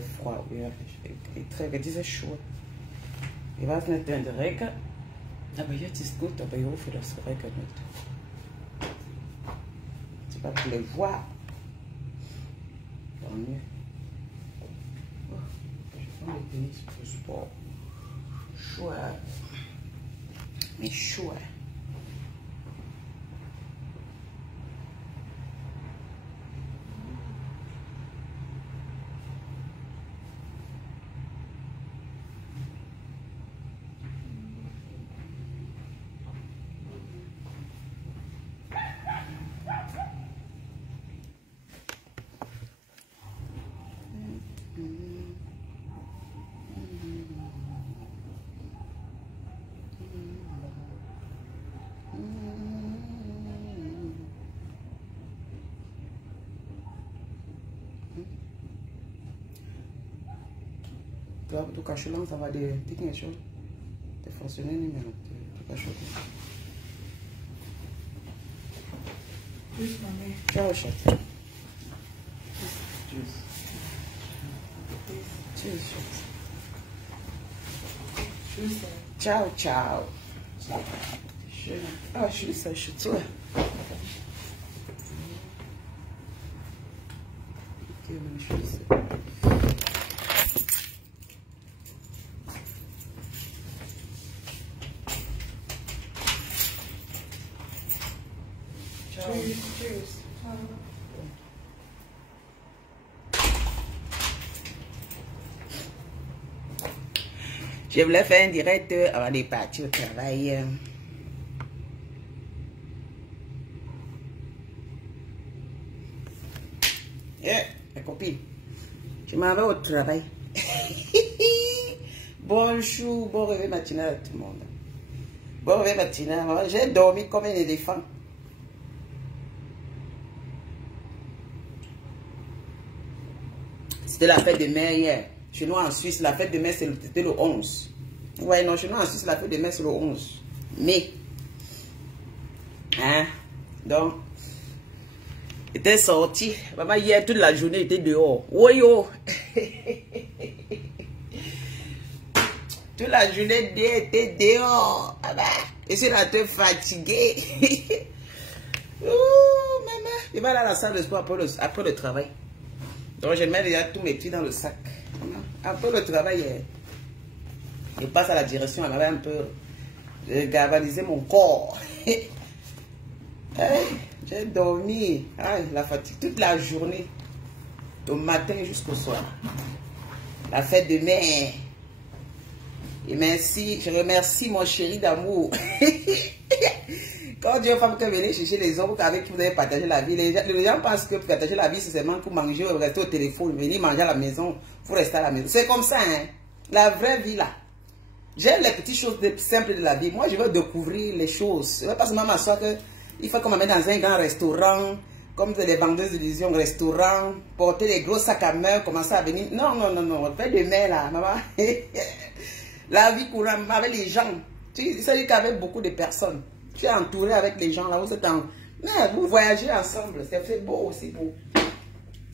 fait froid. Il disait chaud. Il va venir de règles. Ah ben, il y a des gouttes, il y a des règles. Tu vas les voir. Tant mieux. Je vais prendre le tennis pour le sport. Chouette. Mais chouette. Tu caches là, ça va de quelque chose. De fonctionner numéro. Tu caches là. Juste ma mère. Ciao, chat. Ciao, ciao. Ah, je suis ça, je suis toi. Je voulais faire un direct avant de partir au travail. Ma copine, je m'en vais au travail. Bonjour, bon réveil matinal à tout le monde. Bon réveil matinal. J'ai dormi comme un éléphant. C'était la fête de mai hier. Chez nous en Suisse, la fête de mai c'était le 11. Ouais, non, chez nous en Suisse, la fête de mai c'est le 11 mai. Hein? Donc, j'étais sorti. Maman, hier, toute la journée, était dehors. Oui, oh! Toute la journée, était dehors. Je suis là, te fatigué. Oh, maman. Je vais aller à la salle de sport après le travail. Donc, je mets déjà tous mes pieds dans le sac. Après le travail, je passe à la direction. Elle m'avait un peu galvanisé mon corps. J'ai dormi. La fatigue toute la journée. Du matin jusqu'au soir. La fête de mai. Et merci, je remercie mon chéri d'amour. Quand Dieu a fait que venir chercher les hommes avec qui vous avez partagé la vie, les gens pensent que pour partager la vie, c'est seulement pour manger, rester au téléphone, venir manger à la maison, pour rester à la maison. C'est comme ça, hein. La vraie vie là. J'aime les petites choses simples de la vie. Moi, je veux découvrir les choses. Je ne veux pas seulement m'asseoir que il faut qu'on me mette dans un grand restaurant, comme les vendeuses d'illusions, restaurant, porter des gros sacs à main, commencer à venir. Non, non, non, non. Fais de mer là, maman. La vie courante avec les gens. Tu sais qu'avec beaucoup de personnes. Tu es entouré avec les gens là, vous êtes en... Mais vous voyagez ensemble, c'est beau, c'est beau.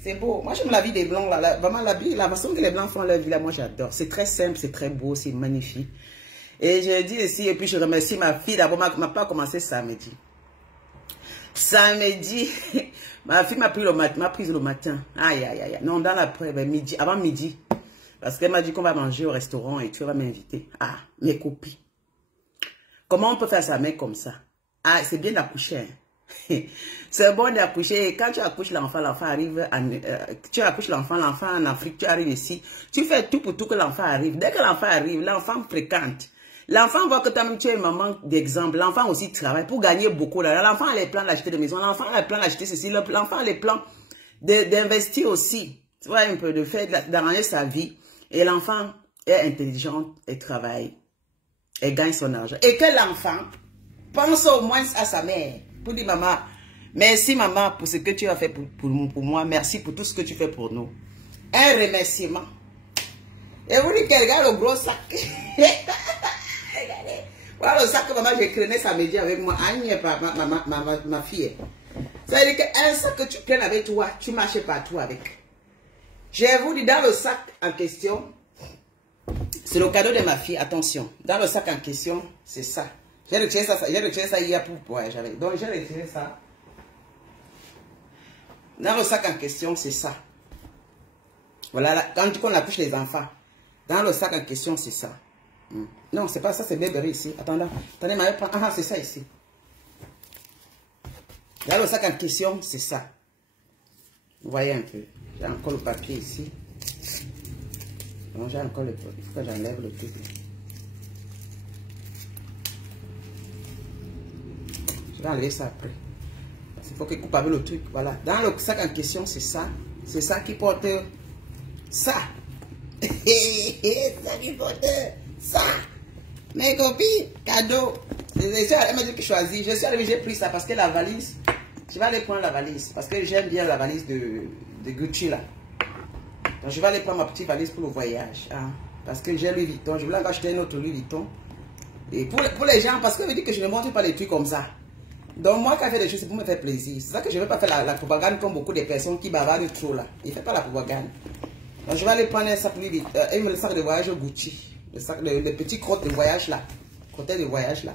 C'est beau. Moi j'aime la vie des blancs là, vraiment la façon que les blancs font leur vie là, moi j'adore. C'est très simple, c'est très beau, c'est magnifique. Et je dis ici, et puis je remercie ma fille d'abord, m'a pas commencé samedi. Samedi, ma fille m'a pris le matin, Aïe, aïe, aïe. Non, dans l'après, midi, avant midi. Parce qu'elle m'a dit qu'on va manger au restaurant et tu vas m'inviter. Ah, mes copines. Comment on peut faire sa mère comme ça? Ah, c'est bien d'accoucher. Hein? C'est bon d'accoucher. Quand tu accouches l'enfant, l'enfant arrive. Tu accouches l'enfant en Afrique, tu arrives ici. Tu fais tout pour tout que l'enfant arrive. Dès que l'enfant arrive, l'enfant fréquente. L'enfant voit que toi-même tu es une maman d'exemple. L'enfant aussi travaille pour gagner beaucoup. L'enfant a les plans d'acheter des maisons. L'enfant a les plans d'acheter ceci. L'enfant a les plans d'investir aussi. Tu vois, un peu de fait, d'arranger sa vie. Et l'enfant est intelligent et travaille. Et gagne son argent. Et que l'enfant pense au moins à sa mère. Pour dire, maman, merci maman pour ce que tu as fait pour moi. Merci pour tout ce que tu fais pour nous. Un remerciement. Et vous dites qu'elle regarde le gros sac. Regardez. Voilà le sac que maman, j'ai créé samedi avec moi. Agnès, ma fille. Ça veut dire qu'un sac que tu prennes avec toi, tu marches partout avec. Je vous dis, dans le sac en question, c'est le cadeau de ma fille, attention. Dans le sac en question, c'est ça. J'ai retiré ça hier pour j'avais. Donc j'ai retiré ça. Dans le sac en question, c'est ça. Voilà, là, quand on accouche les enfants, dans le sac en question, c'est ça. Non, c'est pas ça, c'est Burberry ici. Attendez, ah, c'est ça ici. Dans le sac en question, c'est ça. Vous voyez un peu. J'ai encore le papier ici. Non, j'ai encore le papier. Il faut que j'enlève le truc. Je vais enlever ça après. Parce qu'il faut qu'il coupe avec le truc. Voilà. Dans le sac en question, c'est ça. C'est ça qui porte ça. Ça qui porte ça. Mes copines, cadeau. Elle m'a dit que je choisis. Je suis arrivé, j'ai pris ça parce que la valise. Je vais aller prendre la valise. Parce que j'aime bien la valise de Gucci là. Donc je vais aller prendre ma petite valise pour le voyage. Hein, parce que j'ai Louis Vuitton. Je voulais encore acheter un autre Louis Vuitton. Et pour les gens, parce que je dis que je ne montre pas les trucs comme ça. Donc moi, quand je fais des choses, c'est pour me faire plaisir. C'est ça que je ne veux pas faire la propagande comme beaucoup de personnes qui bavardent trop là. Ils ne font pas la propagande. Donc je vais aller prendre un sac Louis Vuitton. Le sac de voyage Gucci. Le petit crotte de voyage là. Crotté de voyage là.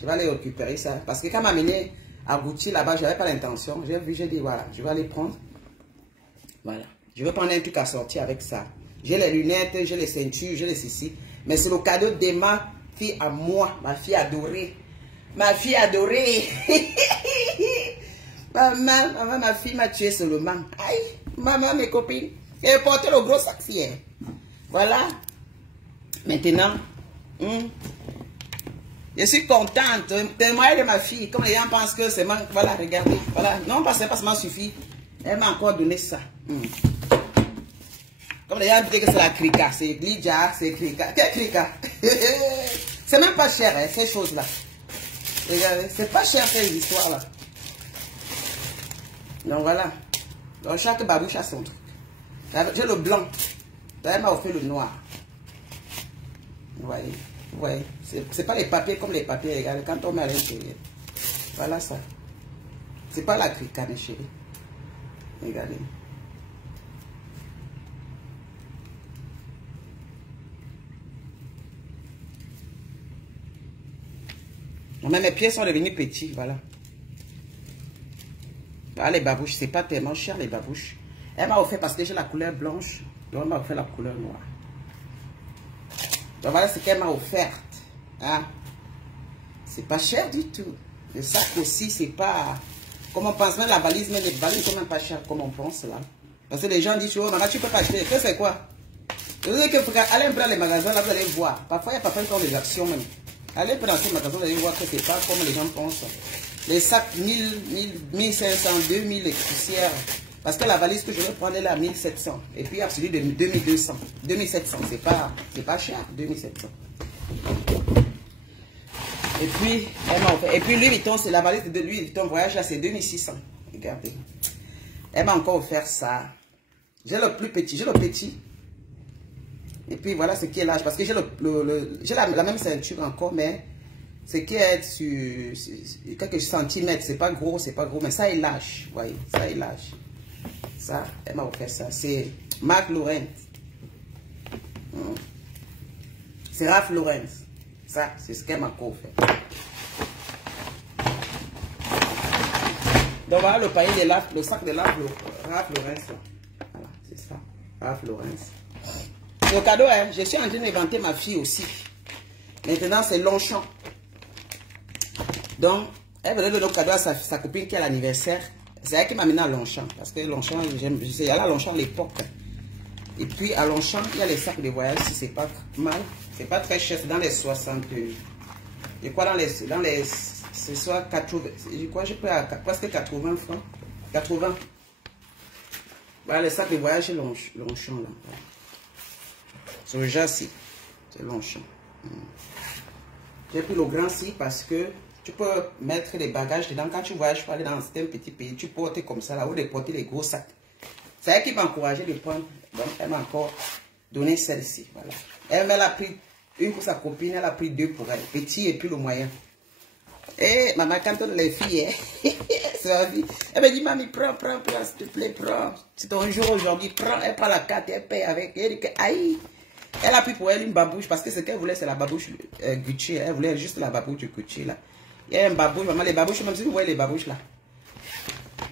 Je vais aller récupérer ça. Parce que quand m'a amené à Gucci là-bas, je n'avais pas l'intention. J'ai vu, j'ai dit voilà, je vais aller prendre. Voilà. Je vais prendre un truc à sortir avec ça. J'ai les lunettes, j'ai les ceintures, j'ai les ceci. Mais c'est le cadeau de ma fille à moi, ma fille adorée. Ma fille adorée. Maman, ma fille m'a tué seulement. Aïe, maman, mes copines. J'ai porté le gros sac hier. Voilà. Maintenant, je suis contente. Témoin de ma fille. Comme les gens pensent que c'est moi. Voilà, regardez. Voilà. Non, parce que ça m'a suffi. Elle m'a encore donné ça. Comme les gens disent que c'est la crica. C'est Lydia, c'est crica. Quelle crica? C'est même pas cher, hein, ces choses-là. Regardez, c'est pas cher ces histoires-là. Donc voilà. Donc chaque babouche a son truc. J'ai le blanc. Elle m'a offert le noir. Vous voyez? Ouais, c'est pas les papiers comme les papiers, regardez, quand on met à l'intérieur. Voilà ça. C'est pas la crica, mes chéris. Regardez. Même mes pieds sont devenus petits, voilà. Voilà les babouches, c'est pas tellement cher les babouches. Elle m'a offert parce que j'ai la couleur blanche, donc elle m'a offert la couleur noire. Donc voilà ce qu'elle m'a offert. Hein? C'est pas cher du tout. Le sac aussi, c'est pas... Comme on pense, même la valise, mais les valises sont même pas chères comme on pense là. Parce que les gens disent, oh maman, tu peux pas acheter. Que c'est quoi? Je veux dire que allez un peu dans les magasins, là vous allez voir. Parfois, il n'y a pas encore des actions même. Allez un peu dans ces magasins, vous allez voir que c'est pas comme les gens pensent. Les sacs 1000, 1500, 2000 les poussières. Parce que la valise que je vais prendre, elle est à 1700. Et puis, il y a celui de 2200. 2700, c'est pas cher, 2700. Et puis, elle m'a offert. Et puis, Louis Vuitton, c'est la valise de Louis Vuitton voyage, là, c'est 2600. Regardez. Elle m'a encore offert ça. J'ai le plus petit, j'ai le petit. Et puis, voilà ce qui est large. Parce que j'ai j'ai la même ceinture encore, mais ce qui est sur quelques centimètres, c'est pas gros, mais ça est large. Vous voyez, ça est large. Ça, elle m'a offert ça. C'est Marc Laurent. C'est Ralph Lauren. Ça, c'est ce qu'elle m'a offert. Donc voilà le paillet de le sac de Ralph Lauren. Voilà, c'est ça. Ralph Lauren. Le cadeau, hein, je suis en train d'inventer ma fille aussi. Maintenant, c'est Longchamp. Donc, elle venait donner le cadeau à sa copine qui a l'anniversaire. C'est elle qui m'a amené à Longchamp. Parce que Longchamp, je sais, il y a là Longchamp à l'époque. Et puis à Longchamp, il y a les sacs de voyage, si c'est pas mal. C'est pas très cher, c'est dans les 60. Je crois dans les c'est soit 80. Je crois que je peux à presque 80 francs. 80. Voilà les sacs de voyage Longchamp là. C'est le jassi. C'est Longchamp. J'ai pris le grand ci parce que tu peux mettre les bagages dedans. Quand tu voyages pour aller dans un petit pays, tu portes comme ça là, ou de porter les gros sacs. C'est elle qui m'a encouragé de prendre. Donc, elle m'a encore donné celle-ci. Voilà. Elle a pris une pour sa copine, elle a pris deux pour elle. Petit et puis le moyen. Eh, maman, quand on les filles, c'est ma vie. Elle me dit, mamie, prends, s'il te plaît, prends. C'est ton jour aujourd'hui, prends. Elle prend la carte, elle paye avec. Elle dit que, aïe. Elle a pris pour elle une babouche, parce que ce qu'elle voulait, c'est la babouche Gucci. Elle voulait juste la babouche de Gucci, là. Il y a un babouche, maman, les babouches, même si vous voyez les babouches, là.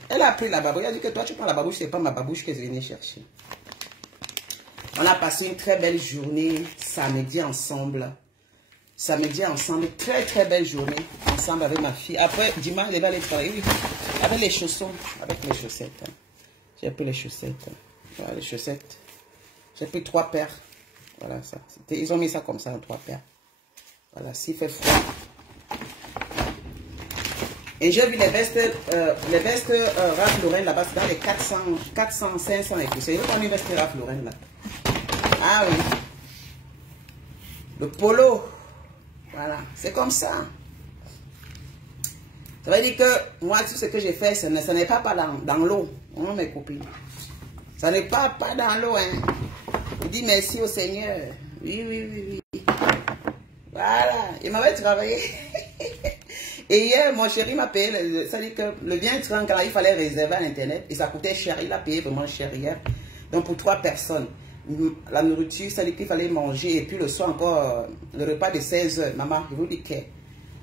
Elle a pris la babouche. Elle a dit que toi, tu prends la babouche, c'est pas ma babouche que je venais chercher. On a passé une très belle journée, samedi ensemble. Samedi ensemble, très très belle journée ensemble avec ma fille. Après, dimanche, elle va aller travailler, oui, avec les chaussons, avec les chaussettes. Hein. J'ai pris les chaussettes. Voilà, les chaussettes. J'ai pris 3 paires. Voilà ça. Ils ont mis ça comme ça, 3 paires. Voilà, s'il fait froid. Et j'ai vu les vestes Ralph Lauren là-bas, c'est dans les 400, 500 et tout. C'est pas une veste Ralph Lauren là. Ah oui. Le polo. Voilà, c'est comme ça. Ça veut dire que moi, tout ce que j'ai fait, ça n'est pas dans l'eau. Non, mes copines. Ça n'est pas dans l'eau. Hein. Je dis merci au Seigneur. Oui. Voilà, il m'avait travaillé. Et hier, mon chéri m'a payé. Ça veut dire que le bien-train, quand il fallait réserver à l'internet, et ça coûtait cher. Il a payé vraiment cher hier. Donc pour 3 personnes. La nourriture, ça veut dire qu'il fallait manger. Et puis le soir encore, le repas de 16 h. Maman, je vous dis que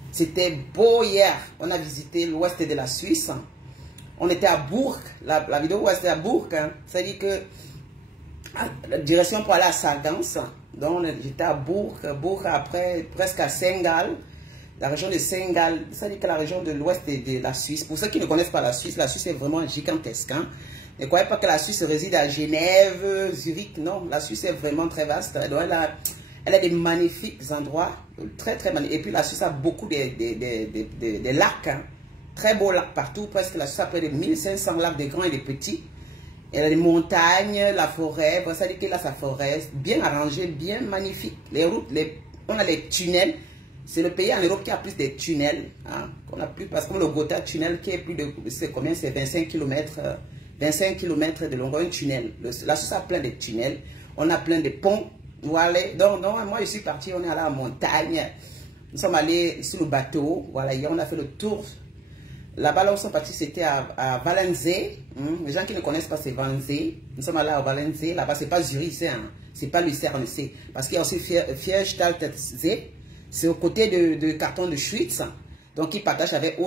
c'était beau hier. On a visité l'ouest de la Suisse. On était à Bourg. La vidéo où c'était à Bourg. Hein. Ça veut dire que la direction pour aller à Sargans. Donc j'étais à Bourg. Bourg après presque à Saint-Gall. La région de Saint-Gall. Ça veut dire que la région de l'ouest de la Suisse. Pour ceux qui ne connaissent pas la Suisse est vraiment gigantesque. Hein. Ne croyez pas que la Suisse réside à Genève, Zurich, non. La Suisse est vraiment très vaste. Elle a des magnifiques endroits, très très magnifiques. Et puis la Suisse a beaucoup de lacs, hein. Très beaux lacs partout. Presque la Suisse a près de 1500 lacs, des grands et des petits. Elle a des montagnes, la forêt. Ça veut dire qu'elle a sa forêt bien arrangée, bien magnifique. Les routes, on a les tunnels. C'est le pays en Europe qui a plus de tunnels. Hein. On a plus, parce que le Gotha tunnel qui est plus de, c'est combien? C'est 25 km. 25 km de longueur, un tunnel. La Suisse a plein de tunnels. On a plein de ponts. Voilà. Donc, moi, je suis parti, on est allé à la montagne. Nous sommes allés sur le bateau. Voilà, hier, on a fait le tour. Là-bas, là où nous sommes partis, c'était à Valensee. Les gens qui ne connaissent pas, c'est Valensee. Nous sommes allés à Valensee. Là-bas, c'est pas Zurich, c'est pas Lucerne, parce qu'il y a aussi Vierstadt-See. C'est aux côtés de canton de Schwyz. Donc, il partage avec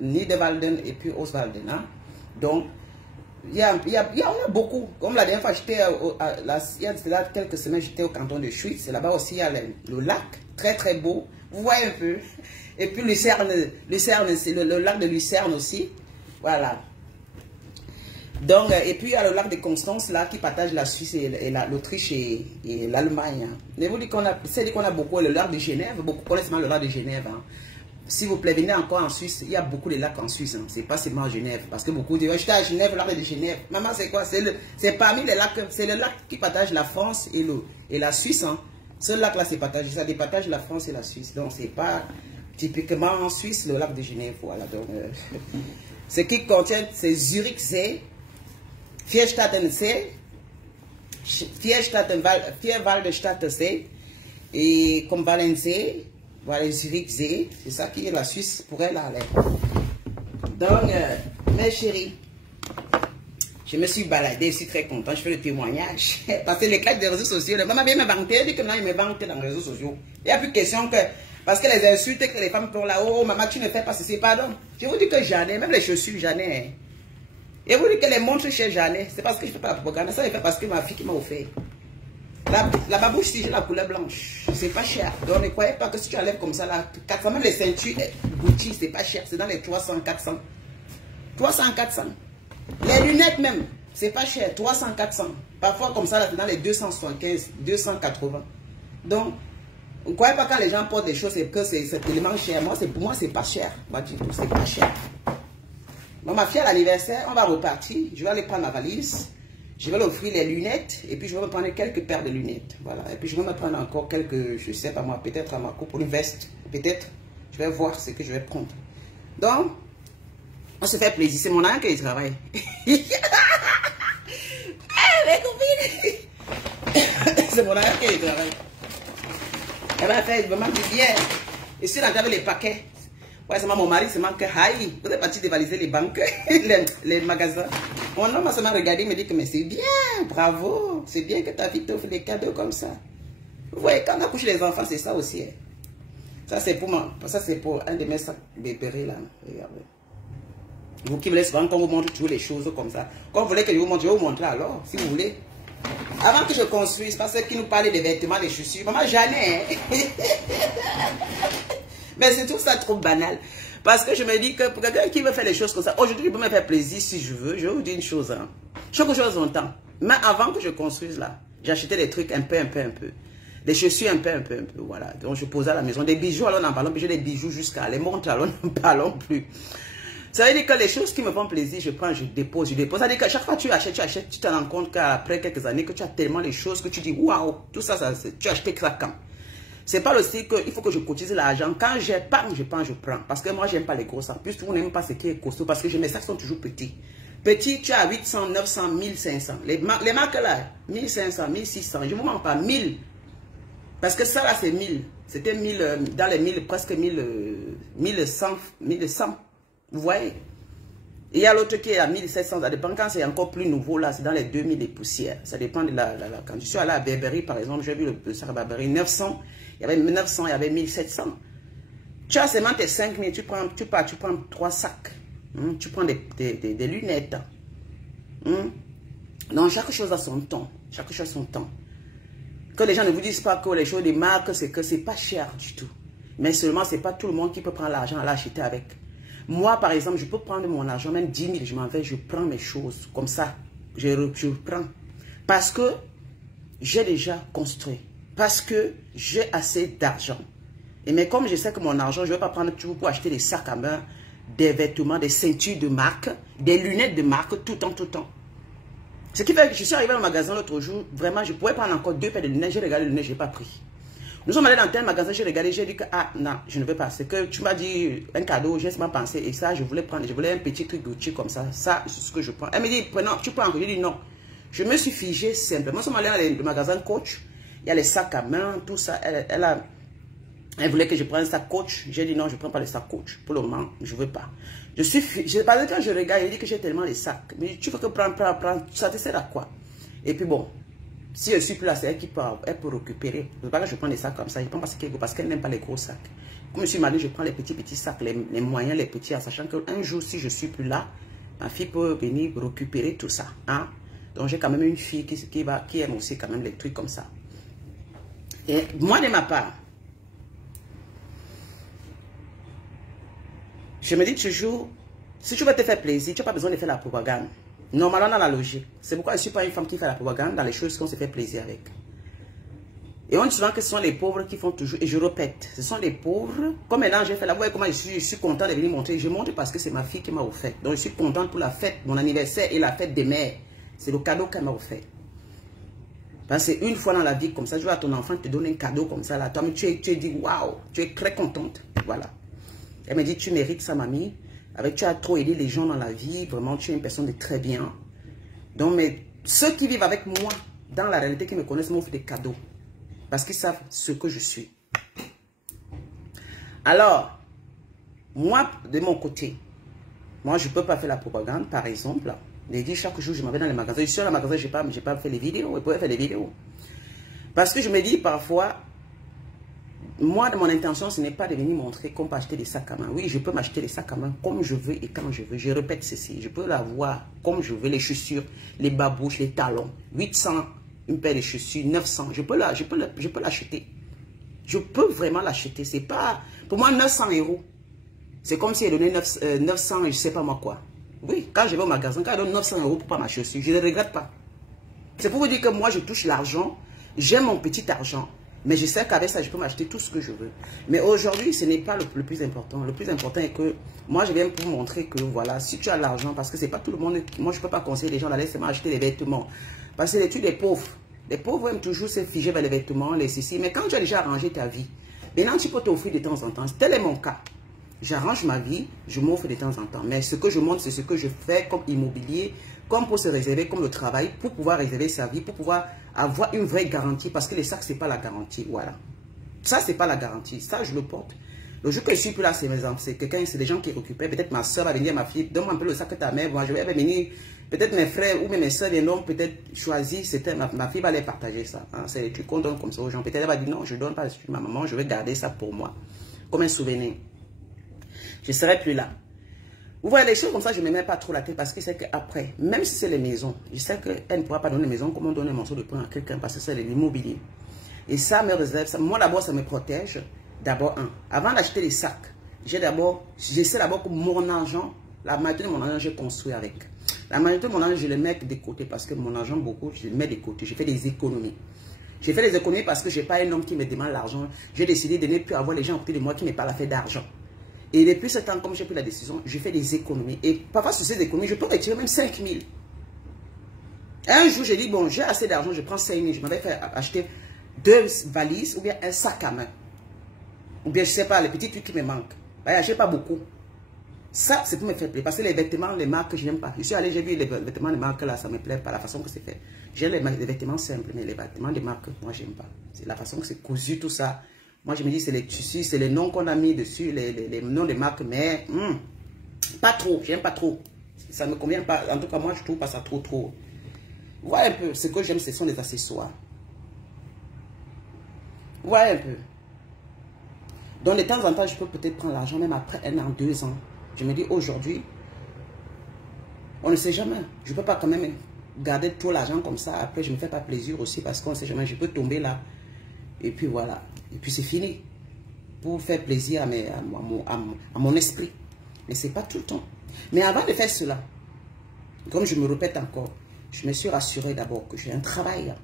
Niederwalden et puis Oswalden. Hein. Donc, on a beaucoup. Comme la dernière fois, j'étais il y a quelques semaines, j'étais au canton de Schwyz. Là-bas aussi, il y a le lac, très très beau. Vous voyez un peu. Et puis Lucerne, c'est le lac de Lucerne aussi. Voilà. Donc, et puis il y a le lac de Constance là qui partage la Suisse et l'Autriche et l'Allemagne. Mais vous dites qu'on a beaucoup le lac de Genève, beaucoup connaissent le lac de Genève. Hein. S'il vous plaît, venez encore en Suisse. Il y a beaucoup de lacs en Suisse. Hein. C'est pas seulement Genève. Parce que beaucoup disent, j'étais à Genève, le lac de Genève. Maman, c'est quoi? C'est parmi les lacs. C'est le lac qui partage la France et la Suisse. Hein. Ce lac-là, c'est partagé. Ça départage la France et la Suisse. Donc, c'est pas typiquement en Suisse, le lac de Genève. Voilà. Donc, ce qui contient, c'est Zurich-See, Vierstadt-See, Vierwaldstadt-See, et comme Valensee. Voilà, Zurich-See, c'est ça qui est la Suisse pour elle. Donc, mes chéris, je me suis baladée, je suis très content, je fais le témoignage. Parce que les claques des réseaux sociaux, maman vient me vanter, elle dit que non, il me vante dans les réseaux sociaux. Il n'y a plus de question que, parce que les insultes que les femmes font là, oh maman, tu ne fais pas ceci, pardon. Je vous dis que j'en ai, même les chaussures, j'en ai. Hein. Et vous dites que les montres chez j'en ai, c'est parce que je ne fais pas la propagande, ça je fais parce que ma fille qui m'a offert. La babouche, si j'ai la couleur blanche, c'est pas cher. Donc ne croyez pas que si tu enlèves comme ça, là, 400, même les ceintures, Gucci, c'est pas cher. C'est dans les 300, 400. 300, 400. Les lunettes même, c'est pas cher. 300, 400. Parfois comme ça, là, c'est dans les 275, 280. Donc, ne croyez pas quand les gens portent des choses, c'est que c'est tellement cher. Pour moi, c'est pas cher. Moi, du tout, c'est pas cher. Donc, ma fille à l'anniversaire, on va repartir. Je vais aller prendre ma valise. Je vais l'offrir les lunettes et puis je vais me prendre quelques paires de lunettes. Voilà. Et puis je vais me prendre encore quelques, je sais pas moi, peut-être à ma coupe pour une veste. Peut-être. Je vais voir ce que je vais prendre. Donc, on se fait plaisir. C'est mon âme qui travaille. Mes copines. C'est mon âme qui travaille. Elle va faire vraiment du bien. Et si on a les paquets. Ouais, c'est mon mari, c'est moi que, aïe, vous êtes parti dévaliser les banques, les magasins. Mon homme m'a seulement regardé, il me dit que, mais c'est bien, bravo, c'est bien que ta vie t'offre des cadeaux comme ça. Vous voyez, quand on accouche les enfants, c'est ça aussi. Hein. Ça, c'est pour un de mes sacs bébés là. Regardez. Vous qui voulez souvent qu'on vous montre toujours les choses comme ça. Quand vous voulez que je vous montre, je vais vous montrer alors, si vous voulez. Avant que je construise, parce qu'ils nous parlaient des vêtements, des chaussures, maman, jamais. Hein. Mais c'est tout ça trop banal. Parce que je me dis que pour quelqu'un qui veut faire les choses comme ça, aujourd'hui, il peut me faire plaisir si je veux. Je vais vous dire une chose. Hein. Chaque chose en temps. Mais avant que je construise là, j'achetais des trucs un peu. Des chaussures un peu. Voilà. Donc je posais à la maison. Des bijoux, alors n'en parlons plus. J'ai des bijoux jusqu'à les montres, alors n'en parlons plus. Ça veut dire que les choses qui me font plaisir, je prends, je dépose. Ça veut dire que chaque fois que tu achètes, tu te rends compte qu'après quelques années, que tu as tellement les choses que tu dis, waouh, tout ça, tu as acheté ça quand? C'est pas aussi qu'il faut que je cotise l'argent. Quand j'épargne, je prends. Parce que moi, j'aime pas les gros sacs. Plus vous n'aimez pas ce qui est costaud. Parce que mes sacs sont toujours petits. Petits, tu as 800, 900, 1500. Les marques là, 1500, 1600. Je ne vous mens pas, 1000. Parce que ça là, c'est 1000. C'était 1000, dans les 1000, presque 1100. Vous voyez? Il y a l'autre qui est à 1700. Ça dépend quand c'est encore plus nouveau là. C'est dans les 2000 et poussières. Ça dépend de la quand je suis allé à Burberry, par exemple, j'ai vu le sac à Burberry 900. Il y avait 900, il y avait 1700. Tu as seulement tes 5000, tu prends 3 sacs. Tu prends des lunettes. Donc, chaque chose a son temps. Chaque chose a son temps. Que les gens ne vous disent pas que les choses des marques, c'est que c'est pas cher du tout. Mais seulement, c'est pas tout le monde qui peut prendre l'argent à l'acheter avec. Moi, par exemple, je peux prendre mon argent, même 10 000, je m'en vais, je prends mes choses. Comme ça, je prends. Parce que j'ai déjà construit. Parce que j'ai assez d'argent. Mais comme je sais que mon argent, je ne vais pas prendre tout pour acheter des sacs à main, des vêtements, des ceintures de marque, des lunettes de marque, tout le temps. Ce qui fait que je suis arrivé au magasin l'autre jour, vraiment, je pouvais prendre encore 2 paires de lunettes, j'ai regardé les lunettes, je n'ai pas pris. Nous sommes allés dans tel magasin, j'ai regardé, j'ai dit que, ah non, je ne veux pas. C'est que tu m'as dit un cadeau, j'ai seulement pensé, et ça, je voulais prendre, je voulais un petit truc Gucci comme ça, c'est ce que je prends. Elle me dit, non, tu prends encore, j'ai dit non. Je me suis figé simplement. Nous sommes allés dans le magasin Coach, il y a les sacs à main, tout ça, elle voulait que je prenne un sac Coach, j'ai dit non, je ne prends pas le sac Coach, pour le moment, je ne veux pas. Parce que quand je regarde, il dit que j'ai tellement de sacs, mais tu veux que prendre, ça te sert à quoi? Et puis bon, si je suis plus là, c'est elle qui peut récupérer. Je ne veux pas que je prenne des sacs comme ça. Je prends parce qu'elle n'aime pas les gros sacs. Comme je suis mariée, je prends les petits sacs, les moyens, les petits, en sachant qu'un jour, si je ne suis plus là, ma fille peut venir récupérer tout ça. Hein? Donc j'ai quand même une fille qui aime aussi quand même les trucs comme ça. Et moi, de ma part, je me dis toujours, si tu veux te faire plaisir, tu n'as pas besoin de faire la propagande. Normalement, dans la logique. C'est pourquoi je ne suis pas une femme qui fait la propagande dans les choses qu'on se fait plaisir avec. Et on dit souvent que ce sont les pauvres qui font toujours, et je répète, ce sont les pauvres. Comme maintenant, j'ai fait la voix, comment je suis content de venir montrer. Je montre parce que c'est ma fille qui m'a offert. Donc, je suis contente pour la fête, mon anniversaire et la fête des mères. C'est le cadeau qu'elle m'a offert. Parce que une fois dans la vie, comme ça, tu vois, ton enfant te donne un cadeau comme ça, là. Toi, tu es dit, waouh, tu es très contente. Voilà. Elle me dit, tu mérites ça, mamie. Tu as trop aidé les gens dans la vie. Vraiment, tu es une personne de très bien. Donc, mais ceux qui vivent avec moi, dans la réalité, qui me connaissent, m'offrent des cadeaux. Parce qu'ils savent ce que je suis. Alors, moi, de mon côté, moi, je ne peux pas faire la propagande, par exemple. Je dis chaque jour, je m'en vais dans les magasins. Je suis dans le magasin, je n'ai pas fait les vidéos. Je pourrais faire les vidéos. Parce que je me dis parfois, moi, mon intention, ce n'est pas de venir montrer qu'on peut acheter des sacs à main. Oui, je peux m'acheter des sacs à main comme je veux et quand je veux. Je répète ceci. Je peux l'avoir comme je veux. Les chaussures, les babouches, les talons. 800, une paire de chaussures, 900. Je peux l'acheter. Je peux vraiment l'acheter. C'est pas... Pour moi, 900 €. C'est comme si elle donnait 900, je ne sais pas moi quoi. Oui, quand je vais au magasin, quand elle donne 900 € pour prendre ma chaussure, je ne regrette pas. C'est pour vous dire que moi, je touche l'argent. J'aime mon petit argent. Mais je sais qu'avec ça, je peux m'acheter tout ce que je veux. Mais aujourd'hui, ce n'est pas le plus important. Le plus important est que moi, je viens pour montrer que, voilà, si tu as l'argent, parce que c'est pas tout le monde... Moi, je ne peux pas conseiller les gens d'aller seulement acheter des vêtements. Parce que c'est des pauvres. Les pauvres aiment toujours se figer vers les vêtements, les ceci. Mais quand tu as déjà arrangé ta vie, maintenant, tu peux t'offrir de temps en temps. Tel est mon cas. J'arrange ma vie, je m'offre de temps en temps. Mais ce que je montre, c'est ce que je fais comme immobilier, comme pour se réserver, comme le travail, pour pouvoir réserver sa vie, pour pouvoir avoir une vraie garantie. Parce que les sacs, ce n'est pas la garantie. Voilà. Ça, ce n'est pas la garantie. Ça, je le porte. Le jour que je suis plus là, c'est mes enfants, c'est quelqu'un, c'est des gens qui occupaient. Peut-être ma soeur va venir, ma fille, donne-moi un peu le sac que ta mère, moi je vais venir. Peut-être mes frères ou mes soeurs viendront peut-être choisir, c'était ma fille va les partager ça. Hein, c'est des trucs qu'on donne comme ça aux gens. Peut-être elle va dire non, je ne donne pas à ma maman, je vais garder ça pour moi. Comme un souvenir. Je ne serai plus là. Vous voyez, les choses comme ça, je ne me mets pas trop la tête parce que c'est qu'après, même si c'est les maisons, je sais qu'elle ne pourra pas donner les maisons comme on donne un morceau de pain à quelqu'un parce que c'est l'immobilier. Et ça me réserve, ça, moi d'abord ça me protège. D'abord, avant d'acheter les sacs, j'essaie d'abord que mon argent, la majorité de mon argent, je construis avec. La majorité de mon argent, je le mets de côté parce que mon argent, beaucoup, je le mets de côté. Je fais des économies. Je fais des économies parce que je n'ai pas un homme qui me demande l'argent. J'ai décidé de ne plus avoir les gens à côté de moi qui me parlent à faire d'argent. Et depuis ce temps, comme j'ai pris la décision, je fais des économies. Et parfois, sur ces économies, je peux retirer même 5 000. Un jour, j'ai dit, bon, j'ai assez d'argent, je prends 5 000. Je m'avais fait acheter 2 valises ou bien un sac à main. Ou bien, je ne sais pas, les petits trucs qui me manquent. Je n'ai pas beaucoup. Ça, c'est pour me faire plaisir. Parce que les vêtements, les marques, je n'aime pas. Je suis allé, j'ai vu les vêtements de marque là, ça ne me plaît pas, la façon que c'est fait. J'ai les vêtements simples, mais les vêtements de marque, moi, je n'aime pas. C'est la façon que c'est cousu, tout ça. Moi, je me dis, c'est les tissus, c'est les noms qu'on a mis dessus, les noms de marque, mais pas trop, j'aime pas trop. Ça ne me convient pas. En tout cas, moi, je trouve pas ça trop. Vous voyez un peu, ce que j'aime, ce sont les accessoires. Vous voyez un peu. Donc, de temps en temps, je peux peut-être prendre l'argent, même après 1 an, 2 ans. Je me dis, aujourd'hui, on ne sait jamais. Je ne peux pas quand même garder tout l'argent comme ça. Après, je ne me fais pas plaisir aussi parce qu'on ne sait jamais. Je peux tomber là. Et puis voilà. Et puis c'est fini. Pour faire plaisir à mon esprit. Mais ce n'est pas tout le temps. Mais avant de faire cela, comme je me répète encore, je me suis rassuré d'abord que j'ai un travail.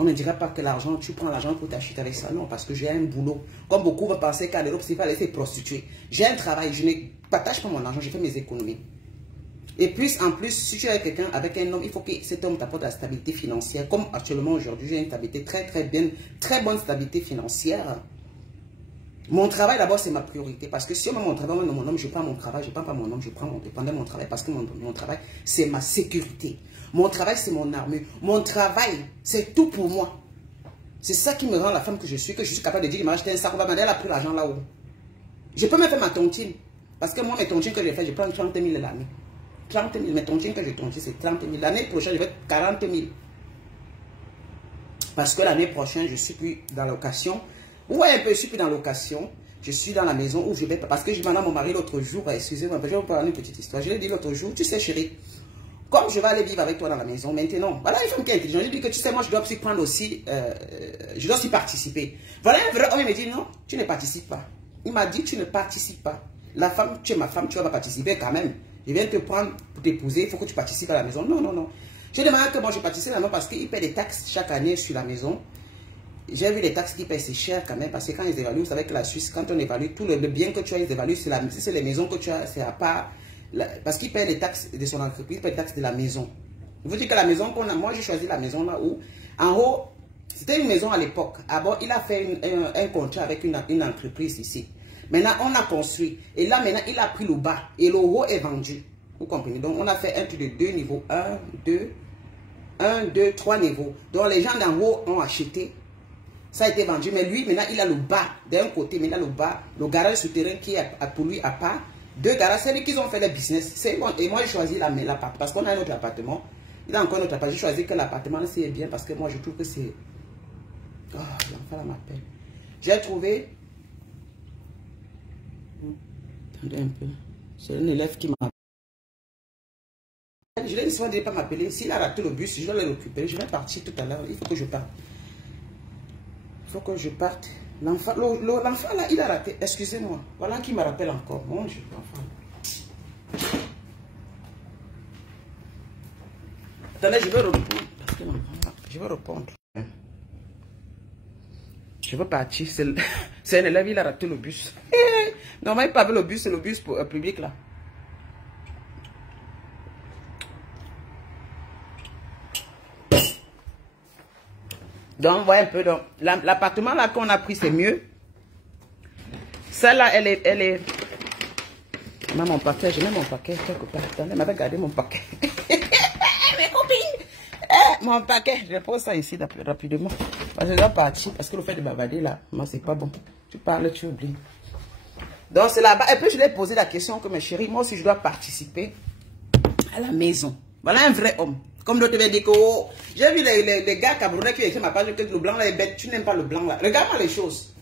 On ne dirait pas que l'argent, tu prends l'argent pour t'acheter avec ça. Non, parce que j'ai un boulot. Comme beaucoup vont penser qu'à l'Europe, c'est pas laisser prostituer. J'ai un travail, je ne partage pas mon argent, je fais mes économies. Et puis, en plus, si tu es quelqu'un avec un homme, il faut que cet homme t'apporte la stabilité financière. Comme actuellement, aujourd'hui, j'ai une stabilité très bonne stabilité financière. Mon travail, d'abord, c'est ma priorité. Parce que si on met mon travail, mon homme, je prends mon travail, je ne prends pas mon homme, je prends mon travail. Parce que mon travail, c'est ma sécurité. Mon travail, c'est mon armure. Mon travail, c'est tout pour moi. C'est ça qui me rend la femme que je suis capable de dire, il m'a acheté un sac, on va demander, elle a pris l'argent là-haut. Je peux même faire ma tontine. Parce que moi, mes tontines que je fais, je prends 30 000 l'année. 30 000, mes tontines que je tontine, c'est 30 000. L'année prochaine, je vais 40 000. Parce que l'année prochaine, je ne suis plus dans la location. Ouais, un peu, je suis plus dans la location. Je suis dans la maison où je vais... Parce que je demande à mon mari l'autre jour, excusez-moi, je vais vous parler une petite histoire. Je lui ai dit l'autre jour, tu sais chérie, comme je vais aller vivre avec toi dans la maison, maintenant, voilà une femme qui est intelligente. Je lui ai dit que tu sais, moi je dois aussi prendre aussi, je dois aussi participer. Voilà un vrai homme, il me dit non, tu ne participes pas. Il m'a dit, tu ne participes pas. La femme, tu es ma femme, tu vas pas participer quand même. Je viens te prendre pour t'épouser, il faut que tu participes à la maison. Non, non, non. Je demande que moi je participe à la maison parce qu'il paie des taxes chaque année sur la maison. J'ai vu les taxes qui paient, c'est cher quand même, parce que quand ils évaluent, vous savez que la Suisse, quand on évalue tout le bien que tu as, ils évaluent, c'est les maisons que tu as, c'est à part, parce qu'ils paient les taxes de son entreprise, ils paient les taxes de la maison. Je vous dis que la maison qu'on a, moi j'ai choisi la maison là où, en haut, c'était une maison à l'époque. À bord, il a fait un contrat avec une entreprise ici. Maintenant, on a construit, et là maintenant, il a pris le bas, et le haut est vendu. Vous comprenez? Donc, on a fait un truc de 2 niveaux, 1, 2, 3 niveaux. Donc, les gens d'en haut ont acheté. Ça a été vendu, mais lui, maintenant, il a le bas d'un côté, maintenant le bas, le garage souterrain qui est pour lui à part. 2 garages, c'est lui qui ont fait le business. C'est bon. Et moi, j'ai choisi l'appartement parce qu'on a un autre appartement. Il a encore un autre appartement. J'ai choisi que l'appartement, c'est bien parce que moi, je trouve que c'est... Oh, l'enfant là m'appelle. J'ai trouvé... Attendez un peu. C'est un élève qui m'a... Je l'ai dit, il ne va pas m'appeler. S'il a raté le bus, je dois le récupérer. Je vais partir tout à l'heure. Il faut que je parte. Il faut que je parte. L'enfant là, il a raté. Excusez-moi. Voilà qui me rappelle encore. Mon Dieu, l'enfant. Attendez, je vais répondre. Je vais répondre. Je veux partir. C'est un élève, il a raté le bus. Normalement, il parle le bus, c'est le bus pour, public là. Donc, voyez un peu. L'appartement là qu'on a pris, c'est mieux. Celle-là, elle est... J'ai mon paquet, j'ai mis mon paquet quelque part. Attendez, elle m'avait gardé mon paquet. Mes copines! Mon paquet, je pose ça ici rapidement. Parce que je dois partir. Parce que le fait de bavarder là, moi, c'est pas bon. Tu parles, tu oublies. Donc c'est là-bas. Et puis je lui ai posé la question que, mes chéris, moi aussi je dois participer à la maison. Voilà un vrai homme. Comme l'autre avait dit que, oh, j'ai vu les gars camerounais qui ont écrit ma page que le blanc là est bête. Tu n'aimes pas le blanc là. Regarde-moi les choses.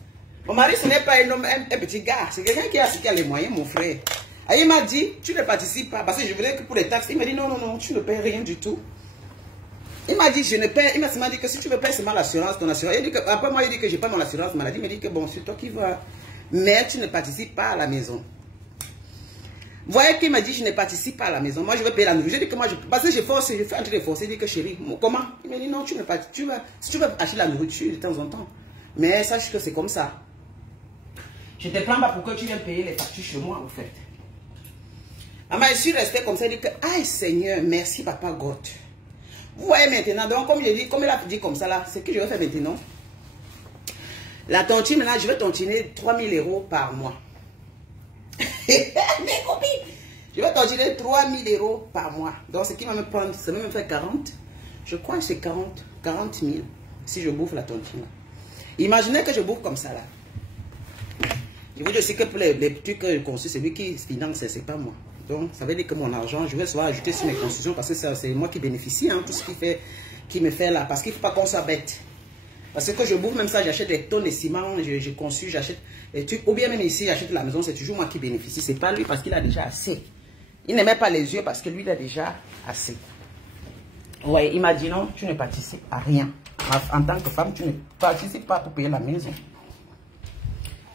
Mon mari, ce n'est pas un homme, un petit gars. C'est quelqu'un qui a les moyens, mon frère. Et il m'a dit, tu ne participes pas. Parce que je voulais que pour les taxes, il m'a dit, non, non, non, tu ne payes rien du tout. Il m'a dit, je ne paie. Il m'a dit que si tu veux payer seulement l'assurance, ton assurance. Il dit que, après moi, il dit que j'ai pas mon assurance maladie. Il m'a dit que bon, c'est toi qui vas. Mais tu ne participes pas à la maison. Vous voyez qu'il m'a dit, je ne participe pas à la maison. Moi, je vais payer la nourriture. J'ai dit que moi, parce que j'ai forcé, je fais un truc de forcer. Il dit que chérie, comment? Il m'a dit, non, tu ne participes pas. Si tu veux acheter la nourriture de temps en temps. Mais sache que c'est comme ça. Je ne te plains pas pour que tu viennes payer les factures chez moi, en fait. Maman, je suis restée comme ça. Il dit que, aïe Seigneur, merci Papa God. Vous voyez maintenant, donc comme il a dit comme ça là, c'est ce que je vais faire maintenant. La tontine, là, je vais tontiner 3 000 € par mois. Mes copines, je vais tontiner 3 000 € par mois. Donc ce qui va me prendre, ça va me faire 40. Je crois que c'est 40 000 si je bouffe la tontine. Imaginez que je bouffe comme ça là. Je vous dis aussi que pour les trucs que je conçus, c'est lui qui finance, c'est pas moi. Donc, ça veut dire que mon argent, je vais soit ajouter sur mes constructions parce que c'est moi qui bénéficie, hein, tout ce qui me fait là. Parce qu'il ne faut pas qu'on soit bête. Parce que quand je bouffe, même ça, j'achète des tonnes de ciment, j'ai conçu, j'achète des trucs. Ou bien même ici, j'achète la maison, c'est toujours moi qui bénéficie. C'est pas lui parce qu'il a déjà assez. Il ne met pas les yeux parce que lui, il a déjà assez. Ouais, il m'a dit non, tu ne participes à rien. En tant que femme, tu ne participes pas pour payer la maison.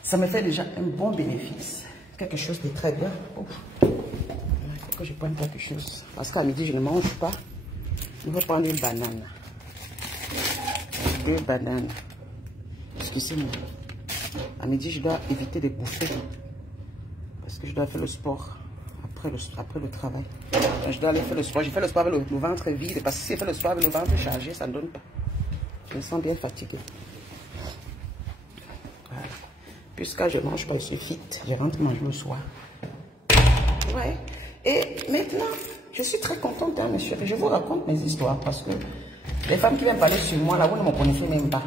Ça me fait déjà un bon bénéfice. Quelque chose de très bien. Ouf. Il faut que je prenne quelque chose. Parce qu'à midi, je ne mange pas. Je vais prendre une banane. 2 bananes. Excusez-moi. À midi, je dois éviter de bouffer. Parce que je dois faire le sport après le travail. Je dois aller faire le sport. J'ai fait le sport avec le ventre vide. Parce que si je fais le sport avec le ventre chargé, ça ne donne pas. Je me sens bien fatiguée. Voilà. Puisque je ne mange pas, je suis fit. Je rentre manger le soir. Ouais. Et maintenant, je suis très contente, hein, monsieur. Je vous raconte mes histoires parce que les femmes qui viennent parler sur moi, là, vous ne me connaissez même pas.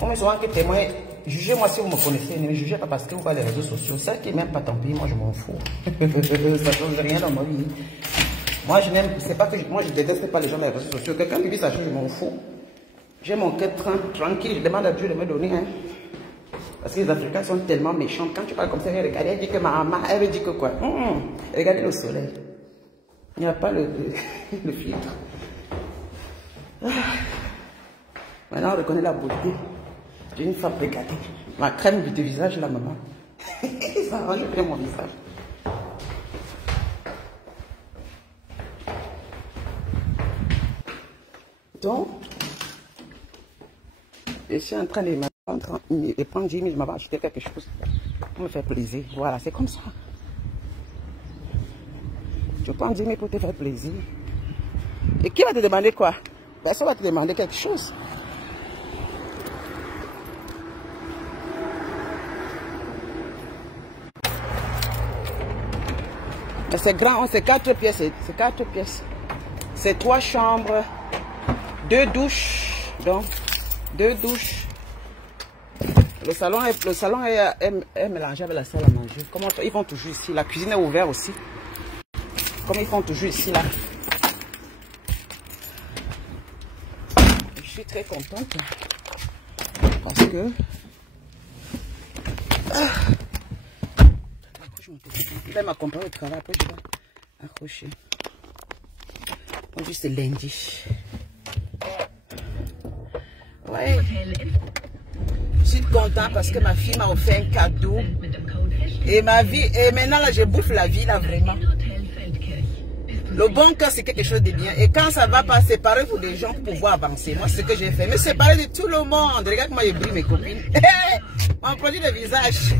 On me souvent que témoin, jugez-moi si vous me connaissez, ne me jugez pas parce que vous voyez les réseaux sociaux. Celles qui n'aiment pas tant pis, moi je m'en fous. Ça ne change rien dans ma vie. Moi, je n'aime, c'est pas que moi je déteste pas les gens des réseaux sociaux. Quelqu'un qui dit ça, je m'en fous. J'ai mon cœur tranquille, je demande à Dieu de me donner, hein. Parce que les Africains sont tellement méchants. Quand tu parles comme ça, regardez, elle dit que maman, elle veut dire que quoi? Regardez le soleil. Il n'y a pas le filtre. Maintenant, on reconnaît la beauté d'une femme. Regardez. Ma crème de visage, là, maman. Ça rend bien mon visage. Donc, je suis en train de prendre 10 000, je m'avais acheté quelque chose pour me faire plaisir. Voilà, c'est comme ça. Je prends 10 000 pour te faire plaisir. Et qui va te demander quoi? Personne va te demander quelque chose. Mais c'est grand, c'est 4 pièces. C'est 4 pièces. C'est 3 chambres, 2 douches. Donc, 2 douches. Le salon est mélangé avec la salle à manger. Comment ils font toujours ici? La cuisine est ouverte aussi. Comme ils font toujours ici, là. Je suis très contente. Parce que... Il va m'accompagner au travail. Après, je vais accrocher. Aujourd'hui, c'est lundi. Ouais. Je suis contente parce que ma fille m'a offert un cadeau. Et ma vie, et maintenant là, je bouffe la vie là vraiment. Le bon cœur, c'est quelque chose de bien. Et quand ça va pas, séparez-vous des gens pour pouvoir avancer. Moi, c'est ce que j'ai fait. Mais séparer de tout le monde. Regarde comment je brille mes copines. Mon produit de visage.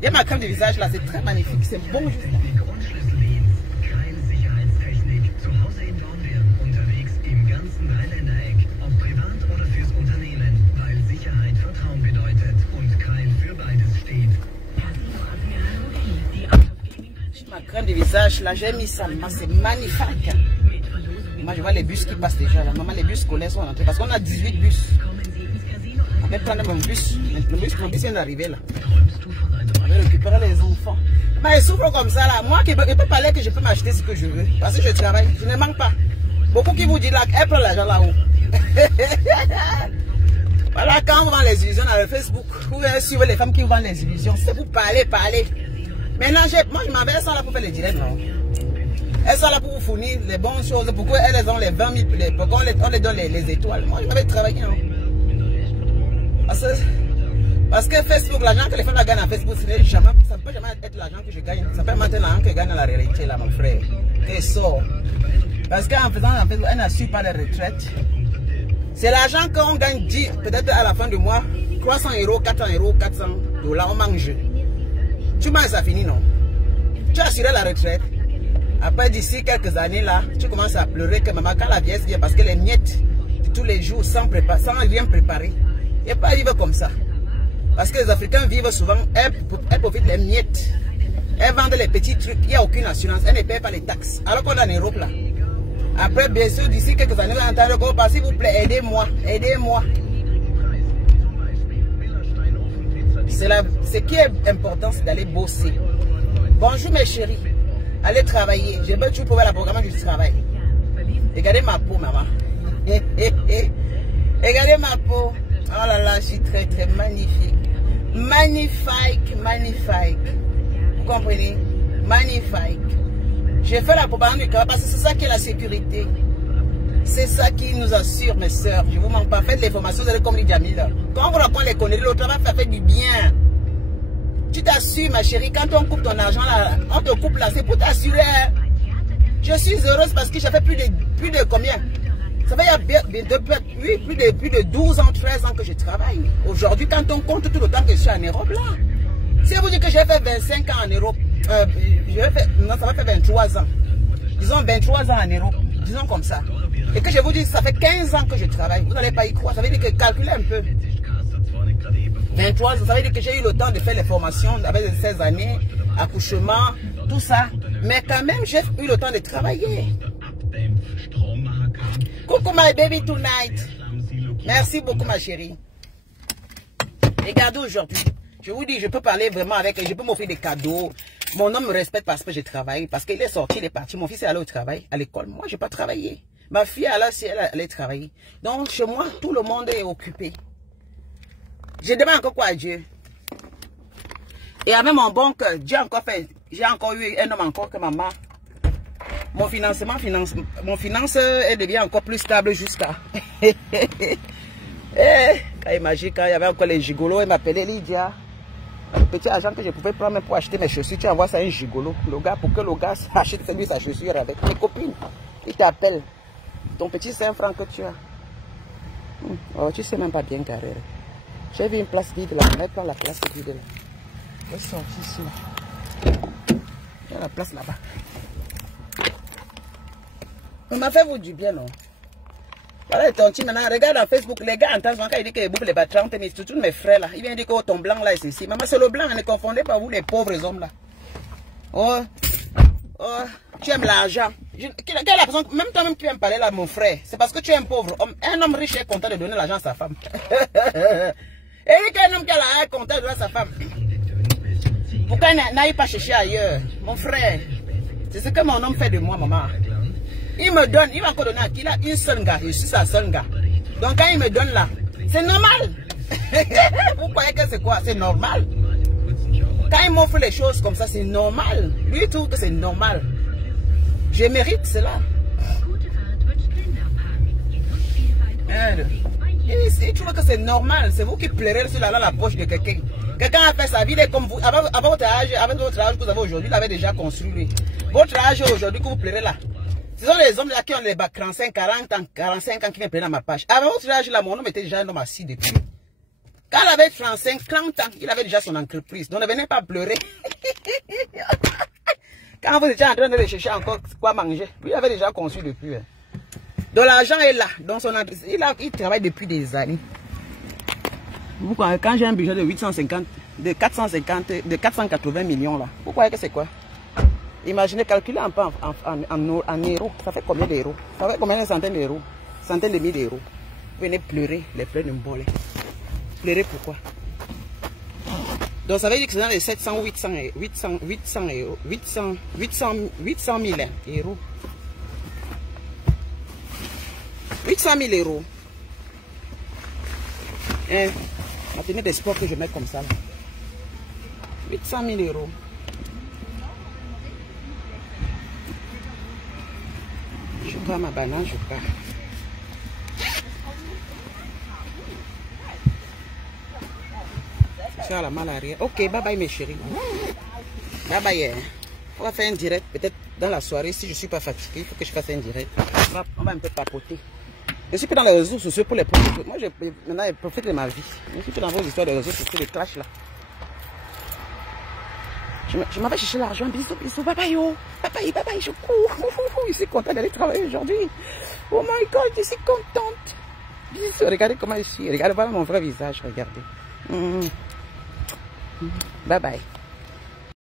Il y a ma crème de visage là, c'est très magnifique. C'est bon. Ma crème de visage là, j'ai mis ça, c'est magnifique. Moi je vois les bus qui passent déjà là. Maman, les bus scolaires sont rentrés parce qu'on a 18 bus. On va prendre mon bus. Le bus vient d'arriver là. vais récupérer les enfants. Mais ils souffrent comme ça là. Moi, je peux parler que je peux m'acheter ce que je veux. Parce que je travaille, je ne manque pas. Beaucoup qui vous disent là, elle prend l'argent là-haut. Voilà, quand on vend les illusions dans le Facebook, vous pouvez suivre les femmes qui vous vendent les illusions. C'est pour parler. Maintenant, moi, je m'avais ça là pour faire les directs, non? Elles sont là pour vous fournir les bonnes choses. Pourquoi elles ont les 20 000, pourquoi on les donne les étoiles? Moi, je m'avais travaillé, non? Parce que Facebook, l'argent que les femmes gagnent en Facebook, ça ne peut jamais être l'argent que je gagne. Ça peut être l'argent que je gagne dans la réalité, là, mon frère. Et ça. Parce qu'en faisant en Facebook, elle n'assure pas les retraites. C'est l'argent qu'on gagne, peut-être à la fin du mois, 300 euros, 400 euros, 400 $, on mange. Tu manges, ça finit, non? Tu as assuré la retraite. Après, d'ici quelques années, là, tu commences à pleurer que maman, quand la vieillesse vient, parce que les miettes, tous les jours, sans rien préparer. Il n'y a pas vivre comme ça. Parce que les Africains vivent souvent, elles profitent des miettes. Elles vendent les petits trucs, il n'y a aucune assurance, elles ne payent pas les taxes. Alors qu'on est en Europe là. Après, bien sûr, d'ici quelques années, vous allez entendre, s'il vous plaît, aidez-moi, aidez-moi. Ce qui est important, c'est d'aller bosser. Bonjour mes chéris, allez travailler. Je veux toujours trouver la programme du travail. Regardez ma peau, maman. Regardez ma peau. Oh là là, je suis très très magnifique. Magnifique, magnifique. Vous comprenez? Magnifique. J'ai fait la propagande du travail parce que c'est ça qui est la sécurité. C'est ça qui nous assure, mes soeurs. Je ne vous manque pas. Faites les formations, vous allez comme les Jamil. Quand vous racontez les conneries, le travail fait du bien. Tu t'assures, ma chérie, quand on coupe ton argent là, on te coupe là, c'est pour t'assurer. Je suis heureuse parce que j'ai fait plus de combien? Ça fait plus de 12 ans, 13 ans que je travaille. Aujourd'hui, quand on compte tout le temps que je suis en Europe, là, si vous dites que j'ai fait 25 ans en Europe, non, ça va faire 23 ans. Disons 23 ans en Europe, disons comme ça. Et que je vous dis que ça fait 15 ans que je travaille. Vous n'allez pas y croire. Ça veut dire que calculez un peu. 23 ans, ça veut dire que j'ai eu le temps de faire les formations avec 16 années, accouchement, tout ça. Mais quand même, j'ai eu le temps de travailler. Coucou my baby tonight. Merci beaucoup ma chérie. Regardez aujourd'hui. Je vous dis, je peux parler vraiment avec elle, je peux m'offrir des cadeaux. Mon homme me respecte parce que je travaille, parce qu'il est sorti, il est parti. Mon fils est allé au travail, à l'école. Moi, je n'ai pas travaillé. Ma fille, elle allait travailler. Donc, chez moi, tout le monde est occupé. Je demande encore quoi à Dieu. Et avec mon bon cœur, j'ai encore eu un homme encore que maman. Mon finance devient encore plus stable jusqu'à. Imagine quand il y avait encore les gigolos, elle m'appelait Lydia. Le petit argent que je pouvais prendre pour acheter mes chaussures, tu envoies ça à un gigolo. Le gars, pour que le gars achète lui sa chaussure avec mes copines. Il t'appelle. Ton petit 5 francs que tu as. Oh, tu sais même pas bien carré. J'ai vu une place vide là. On prend la place vide là. Je suis sorti ici là. Il y a la place là-bas. On m'a fait vous du bien, non? Voilà les tontines maintenant. Regarde dans Facebook, les gars entendent quand ils disent qu'ils bouffent les bas 30 000. Surtout mes frères là. Ils viennent dire que ton blanc là est ici. Maman, c'est le blanc. Ne confondez pas vous les pauvres hommes là. Oh, tu aimes l'argent. Quelle est la personne, même toi-même qui viens me parler là, mon frère, c'est parce que tu es un pauvre homme. Un homme riche est content de donner l'argent à sa femme. Et qu'un homme qui a l'argent est content de donner à sa femme. Pourquoi il n'aille pas chercher ailleurs? Mon frère, c'est ce que mon homme fait de moi, maman. Il me donne, il va encore donner à qui? Il a une seule gars, je suis sa seule gars. Donc quand il me donne là, c'est normal. Vous croyez que c'est quoi? C'est normal. Quand il m'offre les choses comme ça, c'est normal. Lui, il trouve que c'est normal. Je mérite cela. Il trouve que c'est normal. C'est vous qui pleurez sur la poche de quelqu'un. Quelqu'un a fait sa vie, il est comme vous. Avec votre âge que vous avez aujourd'hui, il avait déjà construit lui. Votre âge aujourd'hui que vous pleurez là. Ce sont les hommes là qui ont les 45, 40 ans, 45 ans qui viennent pleurer dans ma page. Avec votre âge là, mon homme était déjà un homme assis depuis. Quand il avait 35, 30 ans, il avait déjà son entreprise. Donc ne venez pas pleurer. Quand vous étiez en train de rechercher encore quoi manger, lui il avait déjà conçu depuis. Donc l'argent est là. Donc son entreprise, il travaille depuis des années. Quand j'ai un budget de 850, de 480 millions là, vous croyez que c'est quoi? Imaginez, calculez un peu en euros. Ça fait combien d'euros? Ça fait combien de centaines d'euros? Centaines de milliers d'euros. Venez pleurer, les pleurs de me voler. Pleurer pourquoi? Donc ça veut dire que c'est dans les 700 ou 800 000 euros. 800 000 euros. Hein? La tenue de sport que je mets comme ça. 800 000 euros. Je prends ma banane, je pars. Sur la malle arrière. Ok, bye bye mes chéris. Bye bye. On va faire un direct peut-être dans la soirée. Si je ne suis pas fatigué, il faut que je fasse un direct. On va un peu papoter. Je suis plus dans les réseaux sociaux pour les profiter. Moi, maintenant, je profite de ma vie. Je suis plus dans vos histoires de réseaux sociaux, de clash là. Je m'en vais chercher l'argent. Bisous, bisous. Bye bye, yo. Bye bye, bye bye. Je cours. Je suis contente d'aller travailler aujourd'hui. Oh my God, je suis contente. Bisous. Regardez comment je suis. Regardez, voilà mon vrai visage. Regardez. Bye bye.